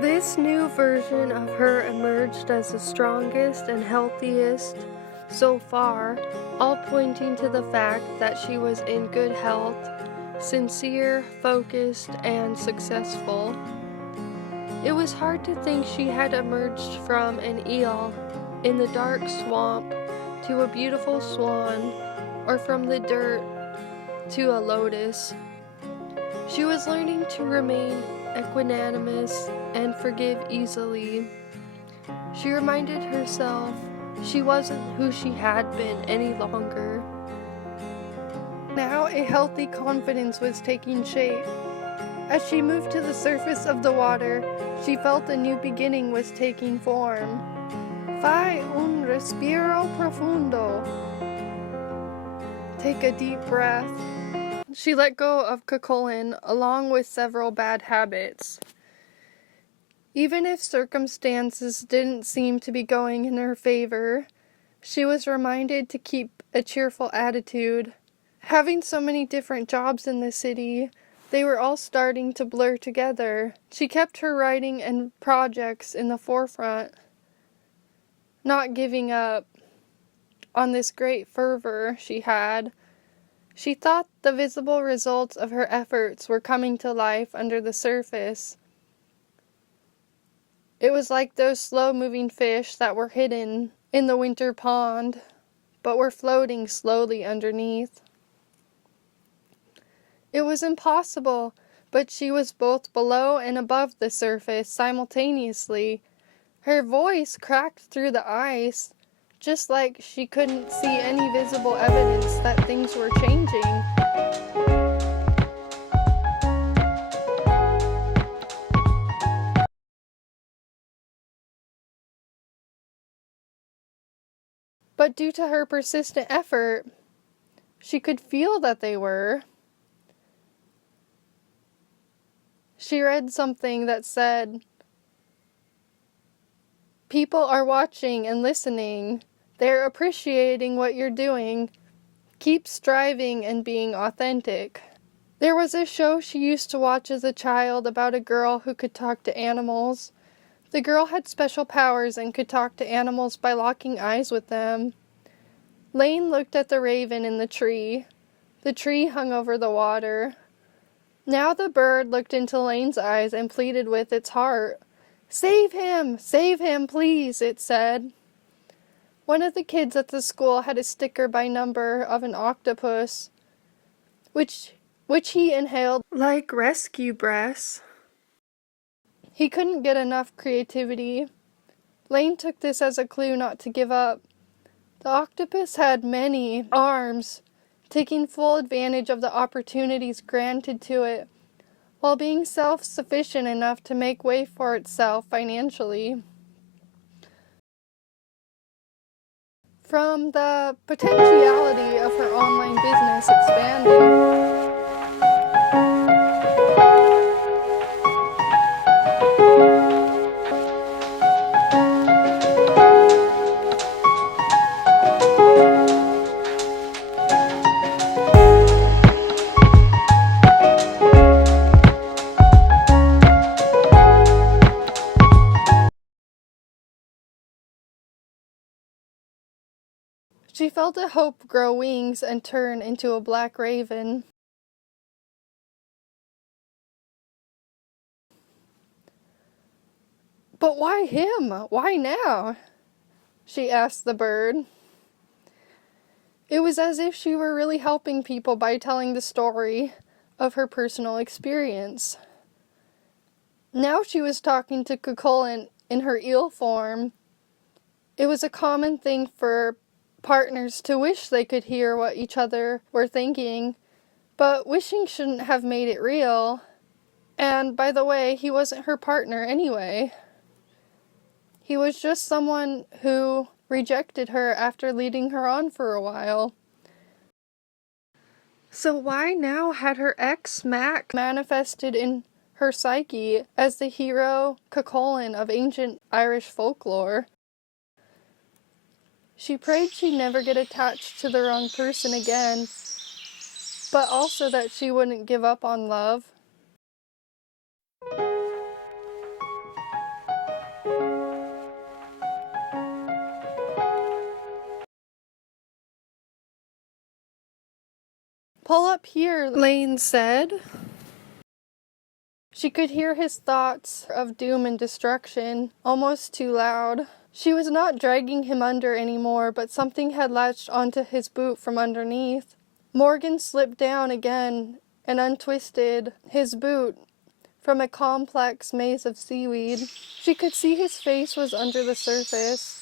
This new version of her emerged as the strongest and healthiest so far, all pointing to the fact that she was in good health, sincere, focused, and successful. It was hard to think she had emerged from an eel in the dark swamp to a beautiful swan, or from the dirt to a lotus. She was learning to remain equanimous and forgive easily. She reminded herself she wasn't who she had been any longer. Now a healthy confidence was taking shape. As she moved to the surface of the water, she felt a new beginning was taking form. Fai un respiro profundo. Take a deep breath. She let go of Cuchulain along with several bad habits. Even if circumstances didn't seem to be going in her favor, she was reminded to keep a cheerful attitude. Having so many different jobs in the city, they were all starting to blur together. She kept her writing and projects in the forefront, not giving up on this great fervor she had. She thought the visible results of her efforts were coming to life under the surface. It was like those slow-moving fish that were hidden in the winter pond, but were floating slowly underneath. It was impossible, but she was both below and above the surface simultaneously. Her voice cracked through the ice, just like she couldn't see any visible evidence that things were changing. But due to her persistent effort, she could feel that they were. She read something that said, "People are watching and listening. They're appreciating what you're doing. Keep striving and being authentic." There was a show she used to watch as a child about a girl who could talk to animals. The girl had special powers and could talk to animals by locking eyes with them. Laine looked at the raven in the tree. The tree hung over the water. Now the bird looked into Laine's eyes and pleaded with its heart. Save him, please," it said. One of the kids at the school had a sticker by number of an octopus, which he inhaled like rescue breaths. He couldn't get enough creativity. Laine took this as a clue not to give up. The octopus had many arms, taking full advantage of the opportunities granted to it, while being self-sufficient enough to make way for itself financially. From the potentiality of her online business expanding, she felt a hope grow wings and turn into a black raven. "But why him? Why now?" she asked the bird. It was as if she were really helping people by telling the story of her personal experience. Now she was talking to Cuchulain in her eel form. It was a common thing for partners to wish they could hear what each other were thinking, but wishing shouldn't have made it real. And, by the way, he wasn't her partner anyway. He was just someone who rejected her after leading her on for a while. So why now had her ex Mac manifested in her psyche as the hero Cuchulain of ancient Irish folklore? She prayed she'd never get attached to the wrong person again, but also that she wouldn't give up on love. "Pull up here," Laine said. She could hear his thoughts of doom and destruction, almost too loud. She was not dragging him under anymore, but something had latched onto his boot from underneath. Morrigan slipped down again and untwisted his boot from a complex maze of seaweed. She could see his face was under the surface.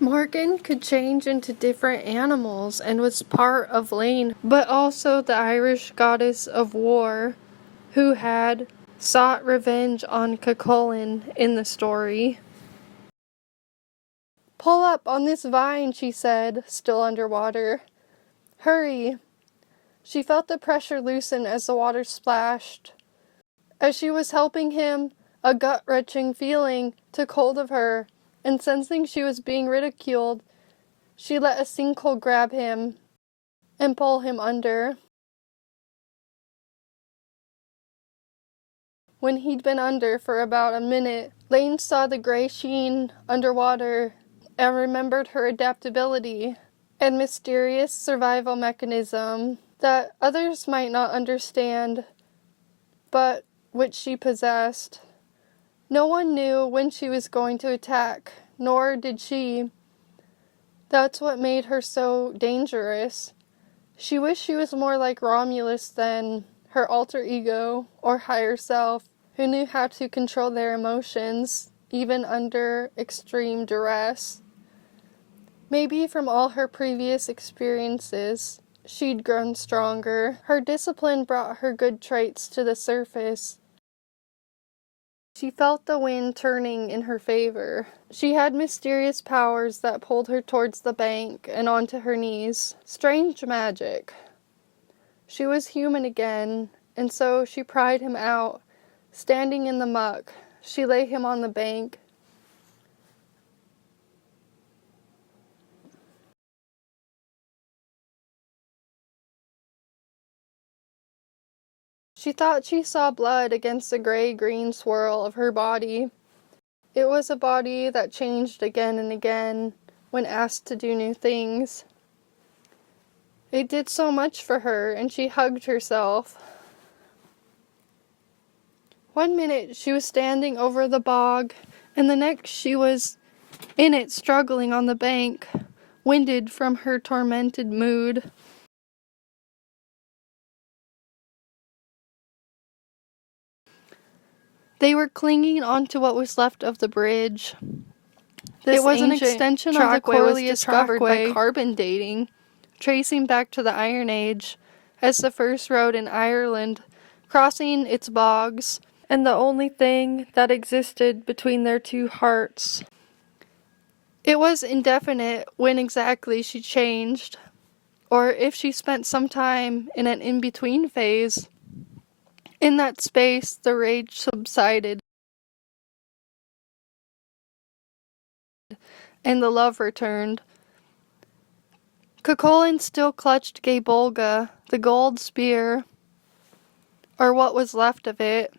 Morrigan could change into different animals and was part of Laine, but also the Irish goddess of war, who had sought revenge on Cuchulain in the story. "Pull up on this vine," she said, still underwater. "Hurry." She felt the pressure loosen as the water splashed. As she was helping him, a gut-wrenching feeling took hold of her, and sensing she was being ridiculed, she let a sinkhole grab him and pull him under. When he'd been under for about a minute, Laine saw the gray sheen underwater and remembered her adaptability and mysterious survival mechanism that others might not understand, but which she possessed. No one knew when she was going to attack, nor did she. That's what made her so dangerous. She wished she was more like Romulus than her alter ego or higher self, who knew how to control their emotions, even under extreme duress. Maybe from all her previous experiences, she'd grown stronger. Her discipline brought her good traits to the surface. She felt the wind turning in her favor. She had mysterious powers that pulled her towards the bank and onto her knees. Strange magic. She was human again, and so she pried him out. Standing in the muck, she lay him on the bank. She thought she saw blood against the gray-green swirl of her body. It was a body that changed again and again when asked to do new things. It did so much for her, and she hugged herself. One minute she was standing over the bog, and the next she was in it struggling on the bank, winded from her tormented mood. They were clinging onto what was left of the bridge. It was an extension of the Corlea Trackway by carbon dating, tracing back to the Iron Age as the first road in Ireland, crossing its bogs, and the only thing that existed between their two hearts. It was indefinite when exactly she changed, or if she spent some time in an in-between phase. In that space, the rage subsided, and the love returned. Cuchulain still clutched Gaybolga, the gold spear, or what was left of it.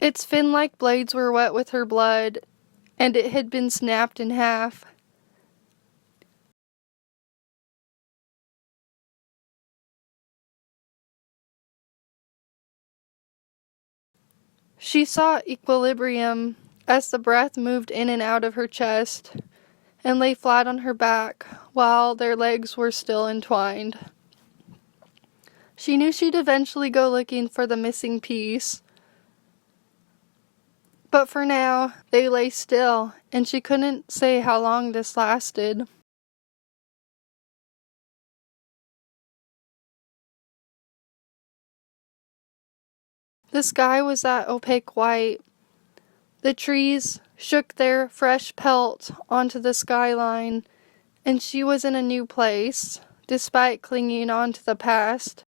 Its fin-like blades were wet with her blood, and it had been snapped in half. She saw equilibrium as the breath moved in and out of her chest, and lay flat on her back while their legs were still entwined. She knew she'd eventually go looking for the missing piece. But for now, they lay still, and she couldn't say how long this lasted. The sky was that opaque white. The trees shook their fresh pelt onto the skyline, and she was in a new place, despite clinging on to the past.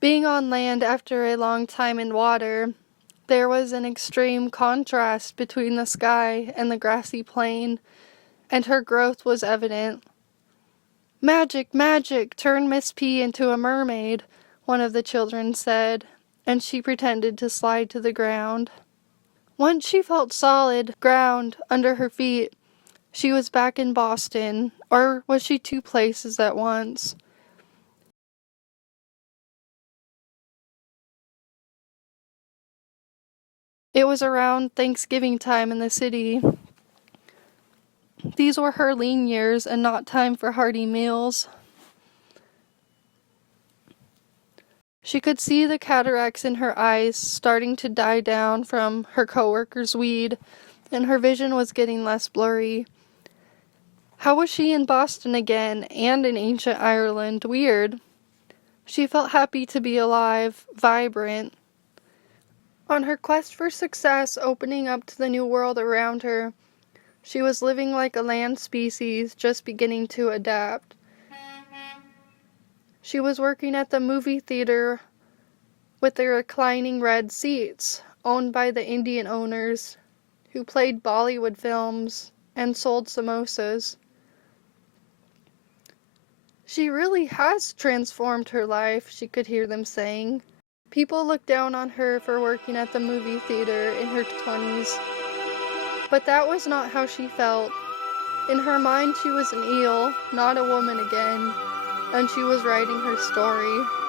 Being on land after a long time in water, there was an extreme contrast between the sky and the grassy plain, and her growth was evident. "Magic, magic, turn Miss P into a mermaid," one of the children said, and she pretended to slide to the ground. Once she felt solid ground under her feet, she was back in Boston, or was she two places at once? It was around Thanksgiving time in the city. These were her lean years and not time for hearty meals. She could see the cataracts in her eyes starting to die down from her coworker's weed, and her vision was getting less blurry. How was she in Boston again, and in ancient Ireland? Weird. She felt happy to be alive, vibrant. On her quest for success opening up to the new world around her, she was living like a land species just beginning to adapt. She was working at the movie theater with the reclining red seats, owned by the Indian owners, who played Bollywood films and sold samosas. "She really has transformed her life," she could hear them saying. People looked down on her for working at the movie theater in her 20s. But that was not how she felt. In her mind, she was an eel, not a woman again, and she was writing her story.